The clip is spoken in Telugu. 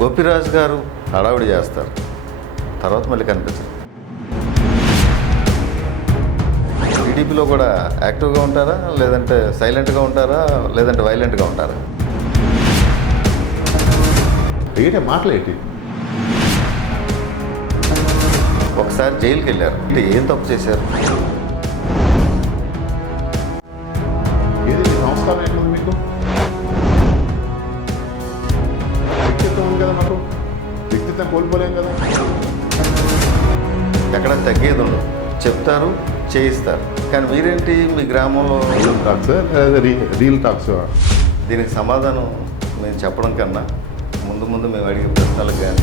గోపిరాజు గారు హడావిడి చేస్తారు, తర్వాత మళ్ళీ కనిపించరు. టీడీపీలో కూడా యాక్టివ్గా ఉంటారా, లేదంటే సైలెంట్గా ఉంటారా, లేదంటే వైలెంట్గా ఉంటారా? ఏంటి మాటలేంటి? ఒకసారి జైలుకి వెళ్ళారు, అంటే ఏం తప్పు చేశారు? ఏది మీ సంస్కారం ఏంటి మీకు? వ్యక్తిత్వం ఉంది కదా, మాకు వ్యక్తిత్వం కోల్పోలేం కదా. ఎక్కడ తగ్గేది ఉండదు, చెప్తారు, చేయిస్తారు. కానీ మీరేంటి మీ గ్రామంలో రియల్ టాక్స్ లేదా రియల్ టాక్స్? దీనికి సమాధానం మేము చెప్పడం కన్నా ముందు మేము అడిగే ప్రశ్నలకు కానీ